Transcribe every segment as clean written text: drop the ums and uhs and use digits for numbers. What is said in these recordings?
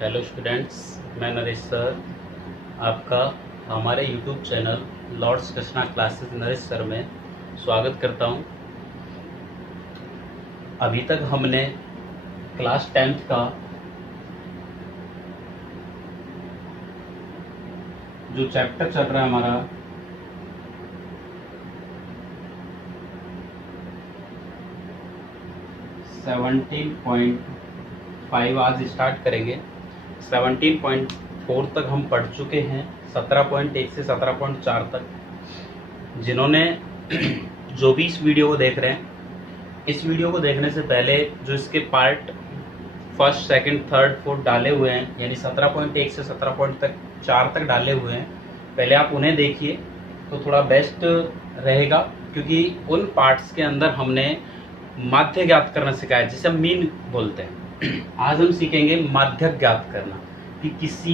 Hello students, मैं Naresh sir आपका हमारे YouTube channel Lords Krishna classes Naresh sir में स्वागत करता हूं। अभी तक हमने क्लास 10th का जो चैप्टर चल रहा है हमारा सेवनटीन पॉइंट 5 आज स्टार्ट करेंगे। 17.4 तक हम पढ़ चुके हैं, 17.1 से 17.4 तक। जिन्होंने जो भी इस वीडियो को देख रहे हैं, इस वीडियो को देखने से पहले जो इसके part first, second, third, fourth डाले हुए हैं, यानी 17.1 से 17.4 तक डाले हुए हैं, पहले आप उन्हें देखिए तो थोड़ा बेस्ट रहेगा, क्योंकि उन पार्ट्स के अंदर हमने माध्य ज्ञात करना सिखाया, जिसे हम मीन बोलते हैं। आज हम सीखेंगे माध्यक ज्ञात करना, कि किसी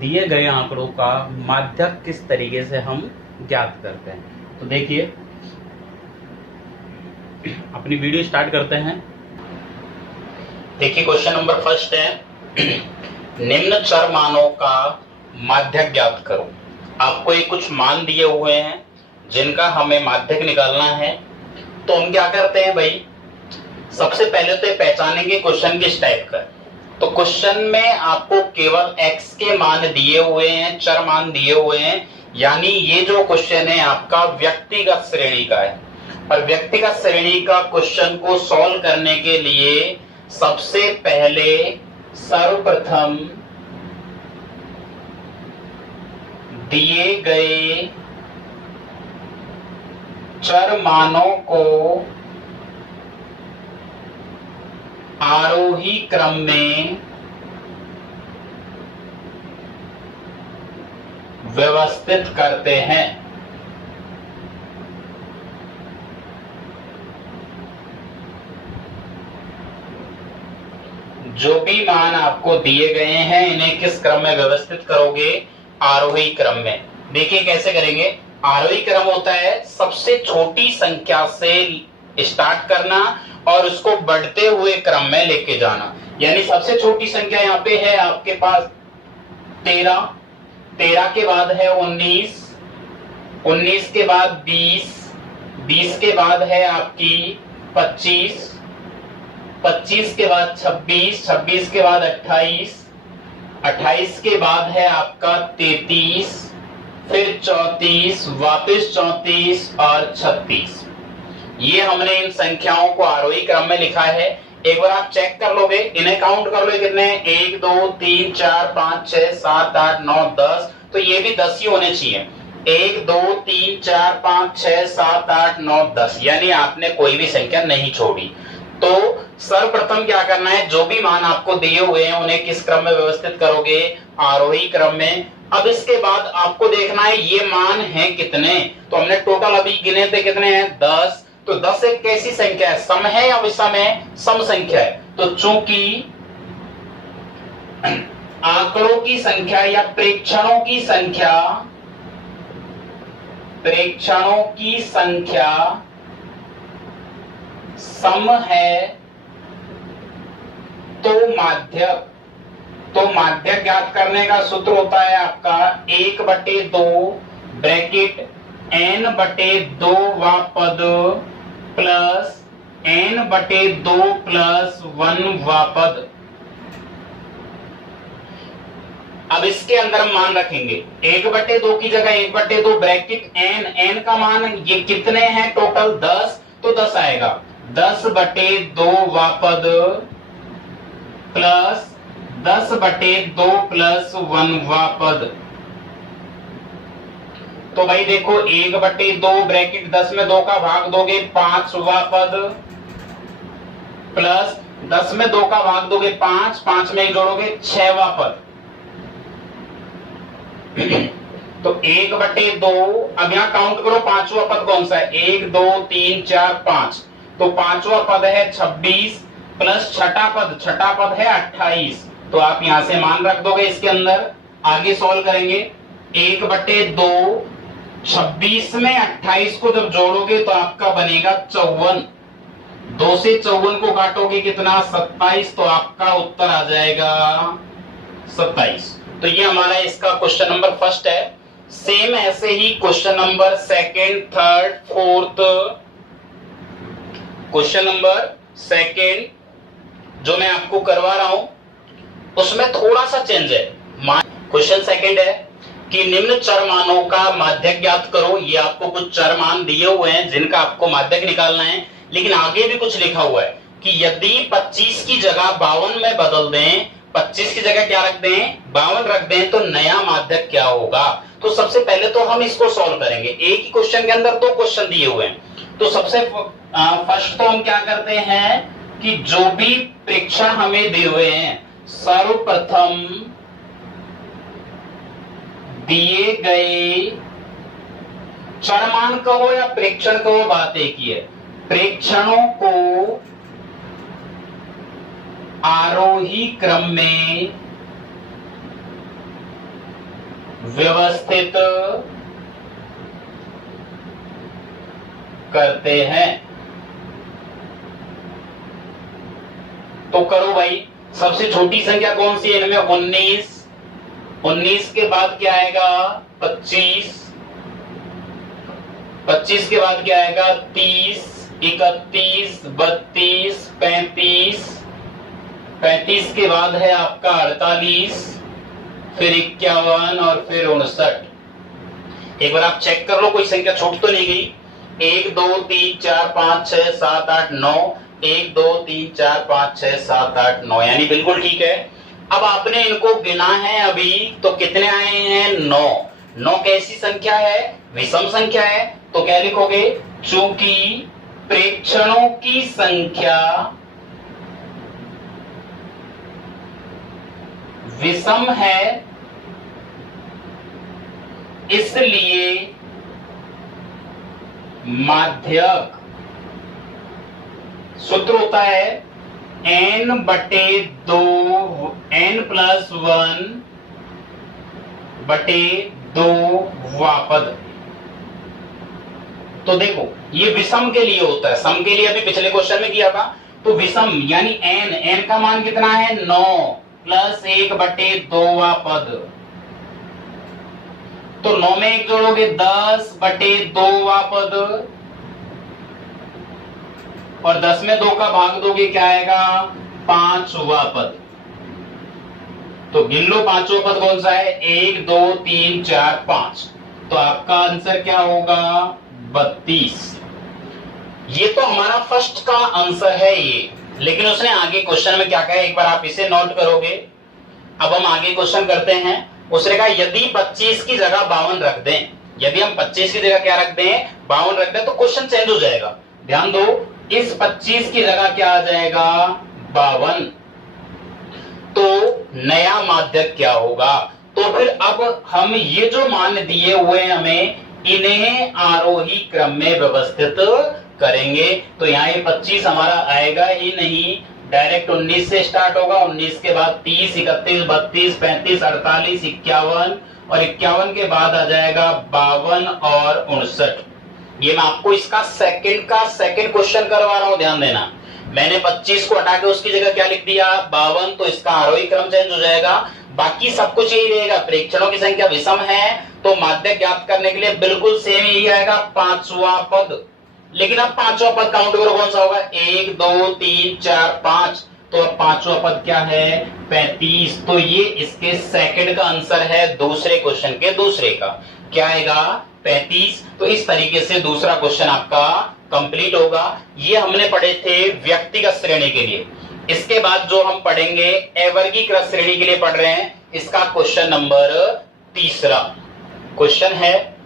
दिए गए आंकड़ों का माध्यक किस तरीके से हम ज्ञात करते हैं। तो देखिए, अपनी वीडियो स्टार्ट करते हैं। देखिए, क्वेश्चन नंबर फर्स्ट है, निम्न चर मानों का माध्यक ज्ञात करो। आपको ये कुछ मान दिए हुए हैं जिनका हमें माध्यक निकालना है। तो हम क्या करते हैं भाई, सबसे पहले तो ये पहचानेंगे क्वेश्चन किस टाइप का। तो क्वेश्चन में आपको केवल x के मान दिए हुए हैं, चर मान दिए हुए हैं, यानी ये जो क्वेश्चन है आपका व्यक्तिगत श्रेणी का है। और व्यक्तिगत श्रेणी का क्वेश्चन को सॉल्व करने के लिए सबसे पहले सर्वप्रथम दिए गए चर मानों को आरोही क्रम में व्यवस्थित करते हैं। जो भी मान आपको दिए गए हैं, इन्हें किस क्रम में व्यवस्थित करोगे? आरोही क्रम में। देखिए कैसे करेंगे। आरोही क्रम होता है सबसे छोटी संख्या से स्टार्ट करना और उसको बढ़ते हुए क्रम में लेके जाना। यानी सबसे छोटी संख्या यहाँ पे है आपके पास 13, 13 के बाद है 19, 19 के बाद 20, 20 के बाद है आपकी 25, 25 के बाद 26, 26 के बाद 28, 28 के बाद है आपका 33, फिर 34, वापस 34 और 36। ये हमने इन संख्याओं को आरोही क्रम में लिखा है। एक बार आप चेक कर लोगे, इन्हें काउंट कर लो, कितने? 1 2 3 4 5 6 7 8 9 10। तो ये भी 10 ही होने चाहिए। 1 2 3 4 5 6 7 8 9 10, यानी आपने कोई भी संख्या नहीं छोड़ी। तो सर्वप्रथम क्या करना है, जो भी मान आपको दिए हुए हैं उन्हें किस क्रम में व्यवस्थित करोगे? आरोही क्रम में। अब इसके बाद आपको देखना है ये मान है कितने। तो हमने टोटल अभी गिने थे, कितने हैं? 10। तो 10 एक कैसी संख्या है? सम है या विषम है? सम संख्या है। तो चूंकि आंकड़ों की संख्या या प्रेक्षणों की संख्या सम है, तो माध्यक ज्ञात करने का सूत्र होता है आपका 1/2 ब्रैकेट n/2 वा पद प्लस n/2 प्लस 1 वा पद। अब इसके अंदर हम मान रखेंगे 1/2 की जगह 1/2 ब्रैकेट n का मान ये कितने हैं टोटल? 10। तो 10 आएगा 10/2 वा पद प्लस 10/2 प्लस 1 वा पद। तो भाई देखो 1/2 ब्रैकेट 10 में 2 का भाग दोगे 5 वा पद प्लस 10 में 2 का भाग दोगे 5, 5 में जोड़ोगे 6 वा पद। तो 1/2, अब यहां काउंट करो पांचवा पद कौन सा है? 1 2 3 4 5। तो पांचवा पद है 26 प्लस छठा पद है 28। तो आप यहां से मान रख दोगे इसके अंदर। आगे सॉल्व करेंगे। 1/2, 26 में 28 को जब जोड़ोगे तो आपका बनेगा 54। 2 से 54 को काटोगे कितना? 27। तो आपका उत्तर आ जाएगा 27। तो ये हमारा इसका क्वेश्चन नंबर फर्स्ट है। सेम ऐसे ही question number second, third, fourth, question number second जो मैं आपको करवा रहा हूं उसमें थोड़ा सा चेंज है। क्वेश्चन सेकंड है कि निम्न चर मानों का माध्यक ज्ञात करो। ये आपको कुछ चर मान दिए हुए हैं जिनका आपको माध्यक निकालना है, लेकिन आगे भी कुछ लिखा हुआ है कि यदि 25 की जगह 52 में बदल दें, 25 की जगह क्या रख दें, 52 रख दें, तो नया माध्यक क्या होगा। तो सबसे पहले तो हम इसको सॉल्व करेंगे। एक ही क्वेश्चन के अंदर दो क्वेश्चन दिए हुए हैं। तो सबसे फर्स्ट तो हम क्या करते हैं कि जो भी प्रेक्षण हमें दिए हुए हैं, सर्वप्रथम दिए गए चरमान कहो या प्रेक्षण कहो, बात एक ही है। प्रेक्षणों को आरोही क्रम में व्यवस्थित करते हैं। तो करो भाई। सबसे छोटी संख्या कौन सी है इनमें? 19। 19 के बाद क्या आएगा? 25। 25 के बाद क्या आएगा? 30, 31, 32, 35। 35 के बाद है आपका 48, फिर 51 और फिर 59। एक बार आप चेक कर लो कोई संख्या छूट तो नहीं गई। 1 2 3 4 5 6 7 8 9, 1 2 3 4 5 6 7 8 9, यानी बिल्कुल ठीक है। अब आपने इनको गिना है अभी, तो कितने आए हैं? 9। 9 कैसी संख्या है? विषम संख्या है। तो क्या लिखोगे? चूंकि प्रेक्षणों की संख्या विषम है, इसलिए माध्यक सूत्र होता है n/2 n+1/2 पद। तो देखो ये विषम के लिए होता है, सम के लिए अभी पिछले क्वेश्चन में किया था। तो विषम यानी n का मान कितना है? 9 + 1/2 पद। तो 9 में 1 जोड़ोगे 10/2 पद, और 10 में 2 का भाग दोगे क्या आएगा? 5वां पद। तो गिन लो 5वां पद कौन सा है? 1 2 3 4 5। तो आपका आंसर क्या होगा? 32। ये तो हमारा फर्स्ट का आंसर है ये, लेकिन उसने आगे क्वेश्चन में क्या कहा, एक बार आप इसे नोट करोगे। अब हम आगे क्वेश्चन करते हैं। उसने कहा यदि 25 की जगह 52 रख दें, यदि हम 25 की जगह क्या रख दें? 52 रख दें, तो क्वेश्चन चेंज हो जाएगा। ध्यान दो, इस 25 की जगह क्या आ जाएगा? 52। तो नया माध्यक क्या होगा? तो फिर अब हम ये जो मान दिए हुए हमें, इन्हें आरोही क्रम में व्यवस्थित करेंगे। तो यहाँ ये 25 हमारा आएगा ही नहीं, डायरेक्ट 19 से स्टार्ट होगा। 19 के बाद 30, 31, 32, 35, 48, 51, और 51 के बाद आ जाएगा 52 और 59। ये मैं आपको इसका सेकंड क्वेश्चन करवा रहा हूं, ध्यान देना। मैंने 25 को हटा के उसकी जगह क्या लिख दिया? 52। तो इसका आरोही क्रम चेंज हो जाएगा, बाकी सब कुछ यही रहेगा। प्रेक्षणों की संख्या विषम है, तो माध्यक ज्ञात करने के लिए बिल्कुल सेम यही आएगा, 5वां पद। लेकिन अब 5वां पद काउंट करो कौन सा होगा? 1 2 3 4 5। तो अब 5वां पद क्या है? 35। तो ये इसके सेकंड का आंसर है, दूसरे क्वेश्चन के दूसरे का। क्या आएगा? 35। तो इस तरीके से दूसरा क्वेश्चन आपका कंप्लीट होगा। ये हमने पढ़े थे व्यक्तिगत श्रेणी के लिए। इसके बाद जो हम पढ़ेंगे अवर्गीकृत श्रेणी के लिए पढ़ रहे हैं। इसका क्वेश्चन नंबर तीसरा क्वेश्चन है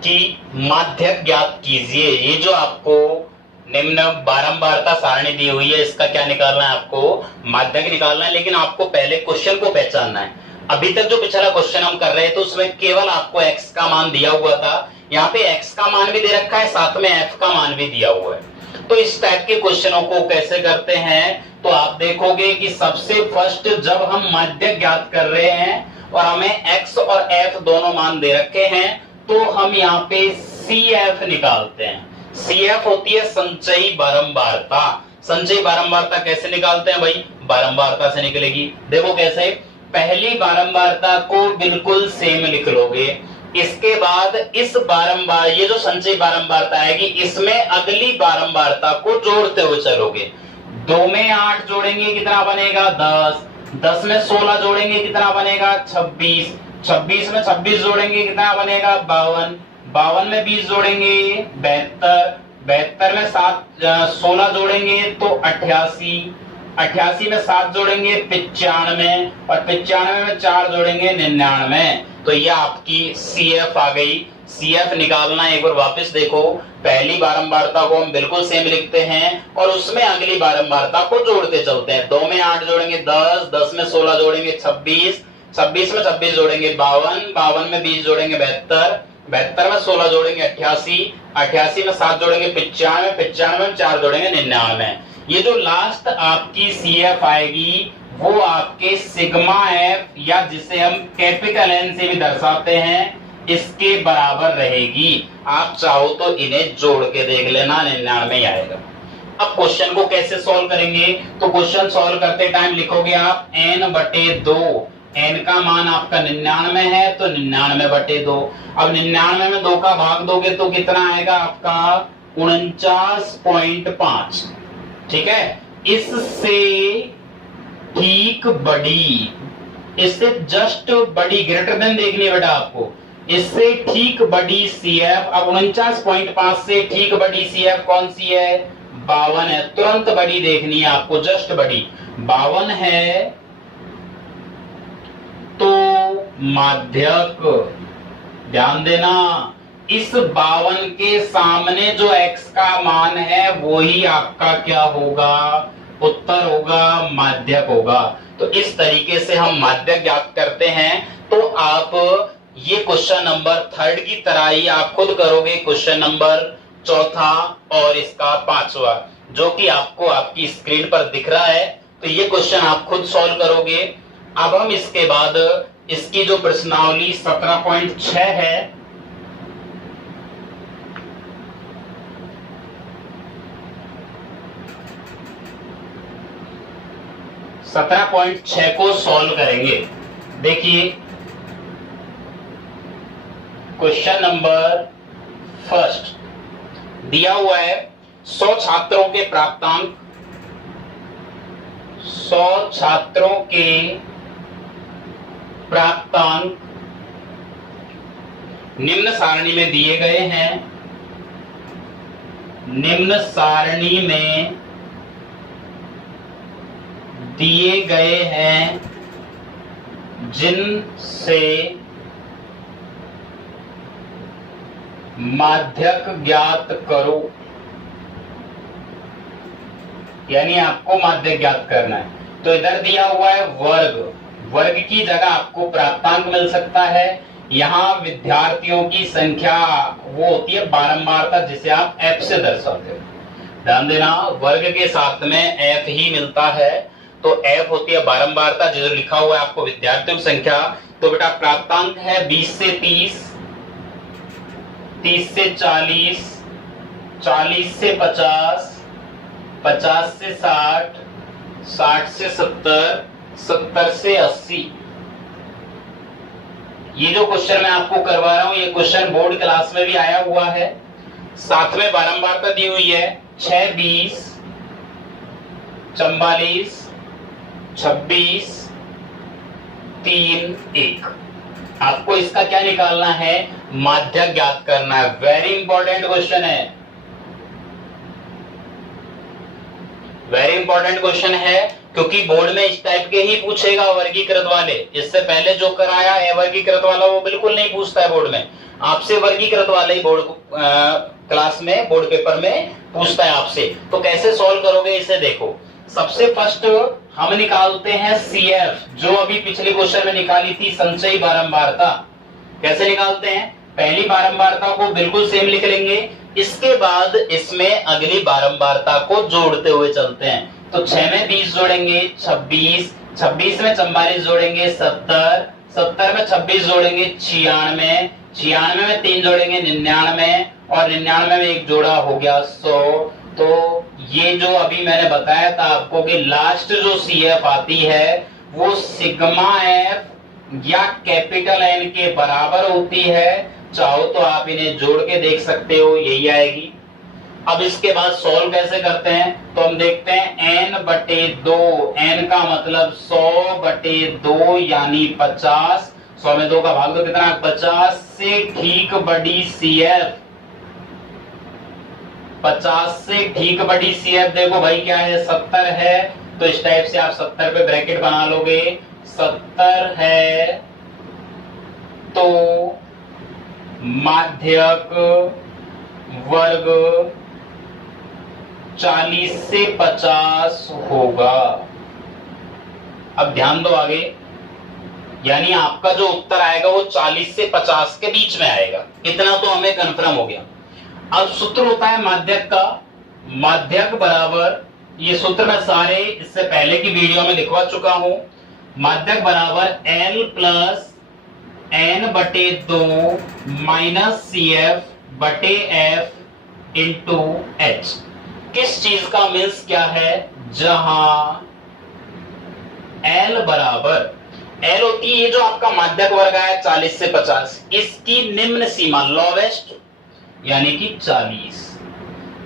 कि माध्यक ज्ञात कीजिए। ये जो आपको निम्न बारंबारता सारणी दी हुई है, इसका क्या निकालना है? आपको माध्यक निकालना है, लेकिन आपको पहले क्वेश्चन को पहचानना है। अभी तक जो पिछला क्वेश्चन हम कर रहे थे उसमें केवल आपको x का मान दिया हुआ था, यहाँ पे x का मान भी दे रखा है, साथ में f का मान भी दिया हुआ है। तो इस टाइप के क्वेश्चनों को कैसे करते हैं? तो आप देखोगे कि सबसे फर्स्ट जब हम माध्यक ज्ञात कर रहे हैं और हमें x और f दोनों मान दे रखे हैं, तो हम यहाँ पे CF निकालते हैं। CF होती है संचयी बारंबारता। संचयी बारंबारता कैसे निकालते हैं भाई? बारंबारता से निकलेगी। देखो कैसे, पहली बारंबारता को बिल्कुल सेम लिख लोगे। इसके बाद इस बारंबार, ये जो संचयी बारंबारता आएगी, इसमें अगली बारंबारता को जोड़ते हुए चलोगे। 2 में 8 जोड़ेंगे कितना बनेगा 10, 10 में 16 जोड़ेंगे कितना बनेगा 26, 26 में 26 जोड़ेंगे कितना बनेगा 52, 52 में 20 जोड़ेंगे 72, 72 में 16 जोड़ेंगे तो 88, 88 में 7 जोड़ेंगे 95 और 95 में 4 जोड़ेंगे 99। तो ये आपकी CF आ गई। CF निकालना एक बार वापस देखो, पहली बारंबारता को हम बिल्कुल सेम लिखते हैं और उसमें अगली बारंबारता को जोड़ते चलते हैं। 2 में 8 जोड़ेंगे 10, 10 में 16 जोड़ेंगे 26, 26 में 26 जोड़ेंगे 52, 52 में 20 जोड़ेंगे 72, 72 में 16 जोड़ेंगे 88, 88 में 7 जोड़ेंगे 95, 95 में 4 जोड़ेंगे 99। ये जो लास्ट आपकी CF आएगी वो आपके सिग्मा F या जिसे हम कैपिटल N से भी दर्शाते हैं, इसके बराबर रहेगी। आप चाहो तो इन्हें जोड़ के देख लेना, 99 आएगा। अब क्वेश्चन को कैसे सॉल्व करेंगे, तो क्वेश्चन सॉल्व करते टाइम लिखोगे आप n/2, n का मान आपका 99 है तो 99/2। अब 99 में 2 का भाग दोगे तो कितना आएगा आपका 49.5। ठीक है, इससे ठीक बड़ी, इससे जस्ट बड़ी, ग्रेटर देन देखनी है बेटा आपको, इससे ठीक बड़ी CF। अब 49.5 से ठीक बड़ी CF कौन सी है 52 है। तुरंत बड़ी देखनी है आपको, जस्ट बड़ी 52 है तो माध्यक, ध्यान देना, इस 52 के सामने जो x का मान है वो ही आपका क्या होगा, उत्तर होगा, माध्यक होगा। तो इस तरीके से हम माध्यक ज्ञात करते हैं। तो आप ये क्वेश्चन नंबर 3 की तरह ही आप खुद करोगे, क्वेश्चन नंबर 4 और इसका 5वां, जो कि आपको आपकी स्क्रीन पर दिख रहा है। तो ये क्वेश्चन आप खुद सॉल्व करोगे। अब हम इसके बाद इसकी जो प्रश्नावली 17.6 है, 17.6 को सॉल्व करेंगे। देखिए क्वेश्चन नंबर 1 दिया हुआ है 100 छात्रों के प्राप्तांक, 100 छात्रों के प्राप्तांक निम्न सारणी में दिए गए हैं, निम्न सारणी में दिए गए हैं, जिनसे माध्यक ज्ञात करो। यानी आपको माध्यक ज्ञात करना है। तो इधर दिया हुआ है वर्ग, वर्ग की जगह आपको प्राप्तांक मिल सकता है। यहाँ विद्यार्थियों की संख्या वो होती है बारंबारता, जिसे आप F से दर्शाते हो। ध्यान देना, वर्ग के साथ में F ही मिलता है। तो F होती है बारंबारता, जो लिखा हुआ है आपको विद्यार्थियों की संख्या। तो बेटा प्राप्तांक है 20 से 30, 30 से 40, 40 से 50, 50 से 60, 60 से 70, 70 से 80। ये जो क्वेश्चन मैं आपको करवा रहा हूं, ये क्वेश्चन बोर्ड क्लास में भी आया हुआ है। साथ में बारंबारता दी हुई है 6, 20, 44, 26, 3, 1। आपको इसका क्या निकालना है, माध्यक ज्ञात करना है। वेरी इंपॉर्टेंट क्वेश्चन है, वेरी इंपॉर्टेंट क्वेश्चन है, क्योंकि बोर्ड में इस टाइप के ही पूछेगा वर्गीकृत वाले। इससे पहले जो कराया है वर्गीकृत वाला वो बिल्कुल नहीं पूछता है बोर्ड में, आपसे वर्गीकृत वाले ही बोर्ड क्लास में, बोर्ड पेपर में पूछता है आपसे। तो कैसे सॉल्व करोगे इसे देखो। सबसे फर्स्ट हम निकालते हैं CF, जो अभी पिछले क्वेश्चन में निकाली थी संचयी बारंबारता। कैसे निकालते हैं, पहली बारंबारता को बिल्कुल सेम लिख लेंगे, इसके बाद इसमें अगली बारंबारता को जोड़ते हुए चलते हैं। तो 6 में 20 जोड़ेंगे 26, 26 में 44 जोड़ेंगे 70, 70 में 26 जोड़ेंगे 96, 96 में 3 जोड़ेंगे 99 और 99 में एक जोड़ा हो गया 100। तो ये जो अभी मैंने बताया था आपको कि लास्ट जो CF आती है वो सिग्मा एफ या कैपिटल एन के बराबर होती है। चाहो तो आप इन्हें जोड़ के देख सकते हो, यही आएगी। अब इसके बाद सॉल्व कैसे करते हैं, तो हम देखते हैं n/2, n का मतलब 100/2 यानी 50, 100 में 2 का भाग दो कितना, 50 से ठीक बड़ी CF, 50 से ठीक बड़ी CF देखो भाई क्या है, 70 है। तो इस टाइप से आप 70 पे ब्रैकेट बना लोगे, 70 है तो माध्यक वर्ग 40 से 50 होगा। अब ध्यान दो आगे, यानी आपका जो उत्तर आएगा वो 40 से 50 के बीच में आएगा। इतना तो हमें कंफर्म हो गया। अब सूत्र होता है माध्यक का, माध्यक बराबर, ये सूत्र मैं सारे इससे पहले की वीडियो में लिखवा चुका हूं। माध्यक बराबर L plus n/2 minus CF/F into H। किस चीज का मीन्स क्या है, जहां L बराबर, L होती है ये जो आपका माध्यक वर्ग है 40 से 50, इसकी निम्न सीमा लोवेस्ट यानी कि 40।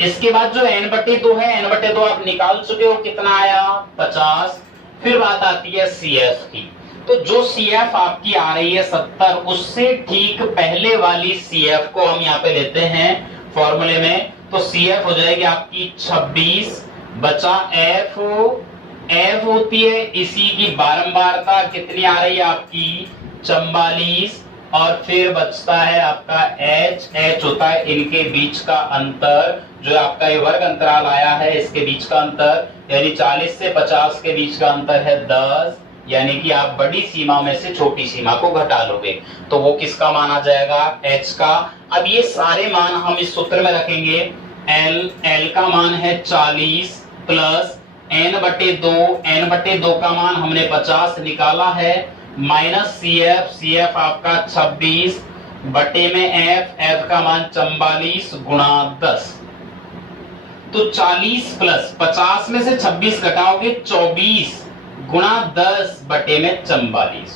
इसके बाद जो n/2 है, n/2 आप निकाल चुके हो, कितना आया 50। फिर बात आती है CF की, तो जो CF आपकी आ रही है 70, उससे ठीक पहले वाली CF को हम यहाँ पे लेते हैं फॉर्मूले में, तो CF हो जाएगी आपकी 26 बचा F होती है इसी की बारंबारता, कितनी आ रही है आपकी 44, और फिर बचता है आपका H होता है इनके बीच का अंतर, जो आपका ये वर्ग अंतराल आया है इसके बीच का अंतर, यानी 40 से 50 के बीच का अंतर है 10, यानी कि आप बड़ी सीमा में से छोटी सीमा को घटा लोगे, तो वो किसका मान आ जाएगा, H का। अब ये सारे मान हम इस सूत्र में रखेंगे। L का मान है 40 प्लस n/2 का मान हमने 50 निकाला है, माइनस CF आपका 26 बटे में F का मान 44 गुणा 10, तो 40 प्लस 50 में से 26 घटाओगे 24 गुणा 10 बटे में 44।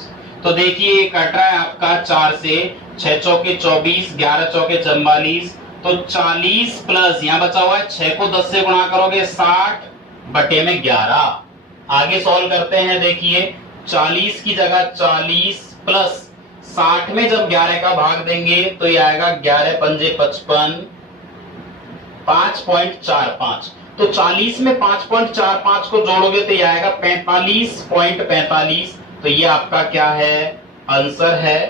तो देखिए कट रहा है आपका 4 से, 6 चौके 24, 11 चौके 44, तो 40 प्लस यहाँ बचा हुआ है 6 को 10 से गुणा करोगे 60 बटे में 11। आगे सॉल्व करते हैं, देखिए 40 की जगह 40 प्लस 60 में जब 11 का भाग देंगे तो ये आएगा 11 पंजे 55, 5.45, तो 40 में 5.45 को जोड़ोगे तो ये आएगा 45.45, तो ये आपका क्या है, आंसर है।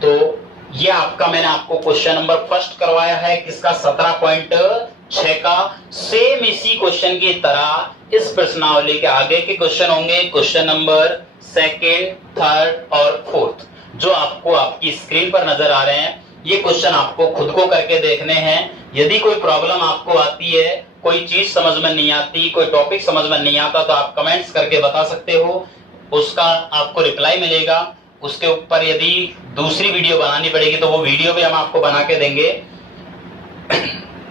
तो ये आपका मैंने आपको क्वेश्चन नंबर फर्स्ट करवाया है किसका, 17.6 का। सेम इसी क्वेश्चन की तरह इस प्रश्नावली के आगे के क्वेश्चन होंगे, क्वेश्चन नंबर सेकेंड, थर्ड और फोर्थ, जो आपको आपकी स्क्रीन पर नजर आ रहे हैं। ये क्वेश्चन आपको खुद को करके देखने हैं। यदि कोई प्रॉब्लम आपको आती है, कोई चीज समझ में नहीं आती, कोई टॉपिक समझ में नहीं आता, तो आप कमेंट्स करके बता सकते हो, उसका आपको रिप्लाई मिलेगा। उसके ऊपर यदि दूसरी वीडियो बनानी पड़ेगी तो वो वीडियो भी हम आपको बना के देंगे।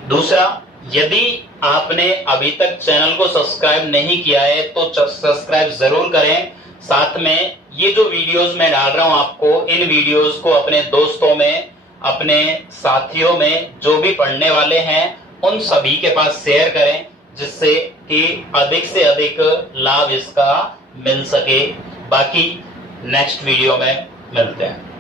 दूसरा, यदि आपने अभी तक चैनल को सब्सक्राइब नहीं किया है तो सब्सक्राइब जरूर करें। साथ में ये जो वीडियोस मैं डाल रहा हूं आपको, इन वीडियोस को अपने दोस्तों में, अपने साथियों में जो भी पढ़ने वाले हैं उन सभी के पास शेयर करें, जिससे कि अधिक से अधिक लाभ इसका मिल सके। बाकी नेक्स्ट वीडियो में मिलते हैं।